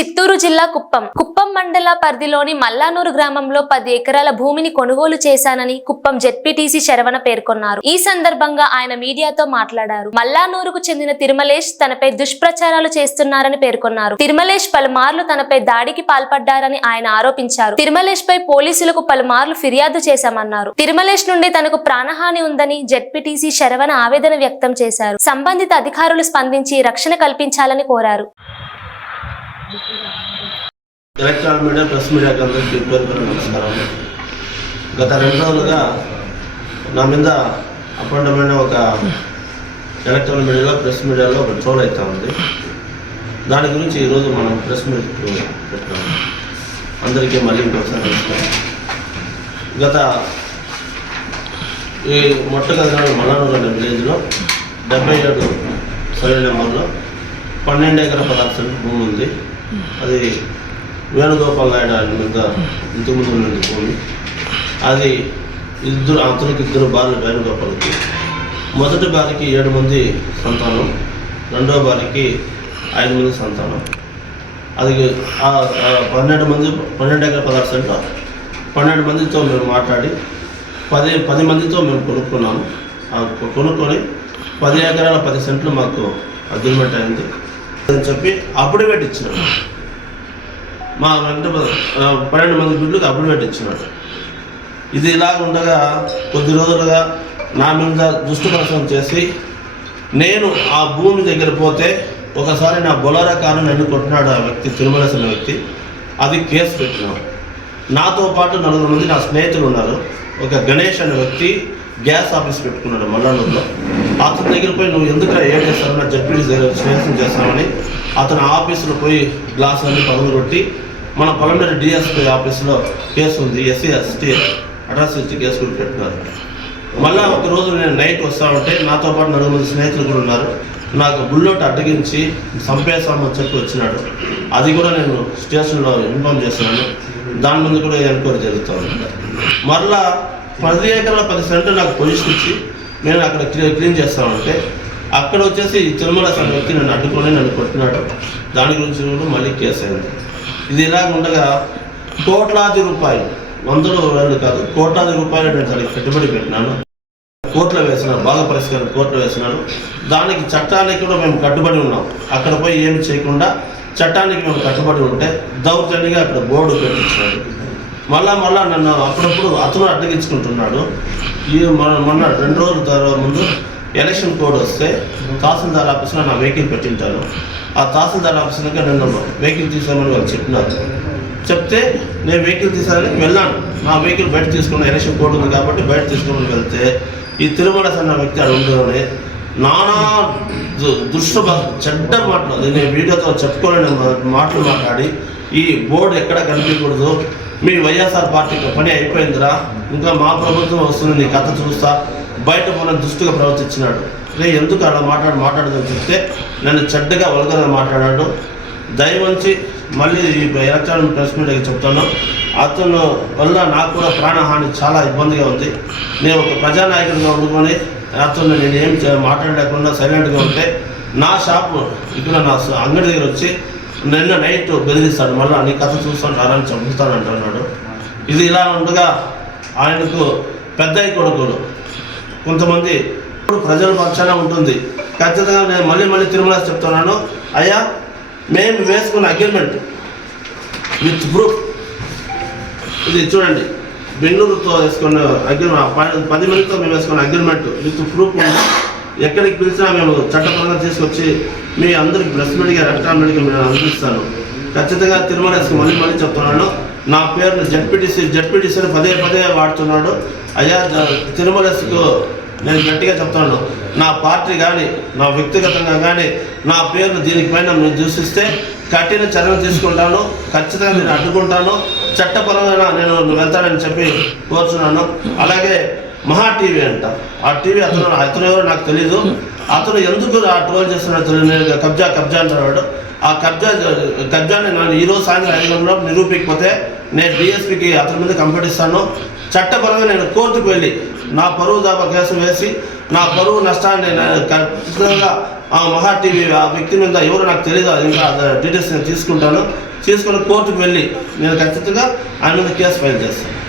చిత్తూరు జిల్లా కుప్పం. కుప్పం మండల పరిధిలోని మల్లానూరు గ్రామంలో పది ఎకరాల భూమిని కొనుగోలు చేశానని కుప్పం జెడ్పీటీసీ శరవణ పేర్కొన్నారు. ఈ సందర్భంగా ఆయన మీడియాతో మాట్లాడారు. మల్లానూరుకు చెందిన తిరుమలేష్ తనపై దుష్ప్రచారాలు చేస్తున్నారని పేర్కొన్నారు. తిరుమలేష్ పలుమార్లు తనపై దాడికి పాల్పడ్డారని ఆయన ఆరోపించారు. తిరుమలేష్ పై పోలీసులకు పలుమార్లు ఫిర్యాదు చేశామన్నారు. తిరుమలేష్ నుండి తనకు ప్రాణహాని ఉందని జెడ్పీటీసీ శరవణ ఆవేదన వ్యక్తం చేశారు. సంబంధిత అధికారులు స్పందించి రక్షణ కల్పించాలని కోరారు. ఎలక్ట్రానిక్ మీడియా ప్రెస్ మీడియాకి అందరికీ పేరు పేరు నమస్కారం. గత రెండు రోజులుగా నా మీద అపండమైన ఒక ఎలక్ట్రానిక్ మీడియాలో ప్రెస్ మీడియాలో ఒక ట్రోల్ అవుతూ ఉంది. దాని గురించి ఈరోజు మనం ప్రెస్ మీట్ పెట్టాము అందరికీ మళ్ళీ ఇంకొకసారి నమస్కారం. గత ఈ మొట్టమొదటి మల్లానూరు అనే విలేజ్లో డెబ్బై ఏడు సర్వే నెంబర్లో పన్నెండు ఎకర పదార్థం భూమి ఉంది. అది వేణుగోపాల్ నాయుడు ఆయన మీద ఇంతకుముందు ఉన్నది భూమి అది ఇద్దరు అతనికి ఇద్దరు భార్య వేణుగోపాల్కి. మొదటి భార్యకి ఏడు మంది సంతానం రెండవ భార్యకి ఐదు మంది సంతానం. అది పన్నెండు మంది పన్నెండు ఎకర పదహారు సెంట్లు పన్నెండు మందితో మేము మాట్లాడి పది పది మందితో మేము కొనుక్కున్నాము. కొనుక్కొని పది ఎకరాల పది సెంట్లు మాకు అగ్రిమెంట్ అయింది. అని చెప్పి అఫిడవిట్ ఇచ్చినాడు మా వెంట పన్నెండు మంది బిడ్డలకు అప్పుడు ఇచ్చినాడు ఇది ఇలా ఉండగా కొద్ది రోజులుగా నా మీద దుష్టుపరచం చేసి నేను ఆ భూమి దగ్గర పోతే ఒకసారి నా బొలరా కారు నన్ను కొట్టినాడు ఆ వ్యక్తి తిరుమలసిన వ్యక్తి. అది కేసు పెట్టినాడు నాతో పాటు నలుగురు మంది నా స్నేహితులు ఉన్నారు. ఒక గణేష్ అనే వ్యక్తి గ్యాస్ ఆఫీస్ పెట్టుకున్నాడు మల్లాలూరులో అతని దగ్గర పోయి నువ్వు ఎందుకు ఏం చేస్తావు? నా జడ్పీ స్నేహం చేస్తామని అతను ఆఫీసులో పోయి గ్లాస్ అన్ని పనులు కొట్టి మన పొలంనేరు డిఎస్పీ ఆఫీసులో కేసు ఉంది ఎస్సీ ఎస్టీ అట్రాసిటీ కేసు కూడా పెట్టినారు మళ్ళా ఒక రోజు నేను నైట్ వస్తా ఉంటే నాతో పాటు నలుగురు మంది స్నేహితులు కూడా ఉన్నారు. నాకు బుల్లెట్ అడ్డగించి చంపేస్తామని చెప్పి వచ్చినాడు. అది కూడా నేను స్టేషన్లో ఇన్ఫామ్ చేస్తున్నాను దాని మీద కూడా ఎన్క్వైరీ జరుగుతూ ఉంది. మరలా పది ఎకరాల పది సెంటర్ నాకు పొజిషన్ ఇచ్చి నేను అక్కడ క్లీన్ చేస్తామంటే అక్కడ వచ్చేసి ఈ తిరుమల అనే వ్యక్తి నన్ను అడ్డుకొని నన్ను కొట్టినాడు. దాని గురించి కూడా మళ్ళీ కేసు అయింది. ఇది ఇలాగ ఉండగా కోట్లాది రూపాయలు వందలు వేలు కాదు కోట్లాది రూపాయలు నేను దానికి పెట్టుబడి పెట్టినాను. కోర్టులో వేసినాను బాగా పరిష్కారం కోర్టులో వేసినాను. దానికి చట్టానికి కూడా మేము కట్టుబడి ఉన్నాం. అక్కడ పోయి ఏమి చేయకుండా చట్టానికి మేము కట్టుబడి ఉంటే దౌర్జన్యంగా అక్కడ బోర్డు పెట్టించాడు. మళ్ళా మళ్ళా నన్ను అప్పుడప్పుడు అతను అడ్డగించుకుంటున్నాడు. ఈ మొన్న మొన్న రెండు రోజుల తర్వాత ముందు ఎలక్షన్ కోడ్ వస్తే తహసీల్దార్ ఆఫీస్లో నా వెహికల్ పెట్టింటాను. ఆ తహసీల్దార్ ఆఫీస్లోకి నన్ను వెహికల్ తీసామని వాళ్ళు చెప్పినారు. చెప్తే నేను వెహికల్ తీసానని వెళ్ళాను. నా వెహికల్ బయట తీసుకున్న ఎలక్షన్ కోడ్ ఉంది కాబట్టి బయట తీసుకుని వెళ్తే ఈ తిరుమల సన్న వ్యక్తి అక్కడ నానా దు- దుష్ట చెడ్డ మాటలు. అది నేను వీడియోతో చెప్పుకోలేని మాటలు మాట్లాడి. ఈ బోర్డు ఎక్కడ కనిపించకూడదు? మీ వైఎస్ఆర్ పార్టీకి పని అయిపోయిందిరా. ఇంకా మా ప్రభుత్వం వస్తుంది నీ కథ చూస్తా. బయట పోయిన దుష్టుగా ప్రవర్తించినాడు. రే ఎందుకు అలా మాట్లాడి మాట్లాడదని చెప్తే నన్ను చెడ్డగా వల్గరగా మాట్లాడాడు. దయవంచి మళ్ళీ ఈ ఎలక్ట్రానిక్ ప్రెస్ మీడియాకి చెప్తాను. అతను వల్ల నాకు కూడా ప్రాణహాని చాలా ఇబ్బందిగా ఉంది. నేను ఒక ప్రజానాయకుడిగా ఉండుకొని అతను నేను ఏం మాట్లాడకుండా మాట్లాడలేకుండా సైలెంట్గా ఉంటే నా షాపు ఇక్కడ నా అంగడి దగ్గర వచ్చి నిన్న నైట్ బెదిరిస్తాడు. మళ్ళీ నీ కథ చూస్తాను అని చంపుతాను అంటున్నాడు ఇది ఇలా ఉండగా ఆయనకు పెద్ద కొడుకులు. కొంతమంది ఇప్పుడు ప్రజల పక్షాన ఉంటుంది. ఖచ్చితంగా నేను మళ్ళీ మళ్ళీ తిరుమల చెప్తున్నాను. అయ్యా మేము వేసుకున్న అగ్రిమెంట్ విత్ ప్రూఫ్. ఇది చూడండి. బెంగళూరుతో వేసుకున్న అగ్రిమెంట్ పది మందితో మేము వేసుకున్న అగ్రిమెంట్ విత్ ప్రూఫ్ ఉంది. ఎక్కడికి పిలిచినా మేము చట్టపరంగా తీసుకొచ్చి మీ అందరికి ప్రెస్ మీడియా ఎలక్ట్రానిక్ మీడియా నేను అందిస్తాను. ఖచ్చితంగా తిరుమల మళ్ళీ మళ్ళీ చెప్తున్నాను నా పేరును జడ్పీటీసీ జడ్పీటీసీని పదే పదే వాడుతున్నాడు. అయ్యా తిరుమలస్కు నేను గట్టిగా చెప్తాను నా పార్టీ కానీ నా వ్యక్తిగతంగా కానీ నా పేరును దీనిపైన మీరు దూషిస్తే కఠిన చర్యలు తీసుకుంటాను. ఖచ్చితంగా నేను అడ్డుకుంటాను. చట్టపరమైన నేను వెళ్తానని చెప్పి కోరుచున్నాను. అలాగే మహా టీవీ అంట. ఆ టీవీ అతను అతను ఎవరో నాకు తెలియదు అతను ఎందుకు ఆ ట్రోల్ చేస్తున్నాడు తెలియదు నేను కబ్జా కబ్జా అంటున్నాడు ఆ కబ్జా కబ్జాని నేను ఈరోజు సాయంత్రం ఐదు గంటల నిరూపించకపోతే నేను డిఎస్పీకి అతని మీద కంప్లైంట్ ఇస్తాను. చట్టపరంగా నేను కోర్టుకు వెళ్ళి నా పరువు దాపా కేసు వేసి నా పరువు నష్టాన్ని ఖచ్చితంగా మహా టీవీ ఆ వ్యక్తి మీద ఎవరు నాకు తెలియదు అది ఇంకా డీటెయిల్స్ నేను తీసుకుంటాను. తీసుకుని కోర్టుకు వెళ్ళి నేను ఖచ్చితంగా ఆయన మీద కేసు ఫైల్ చేస్తాను.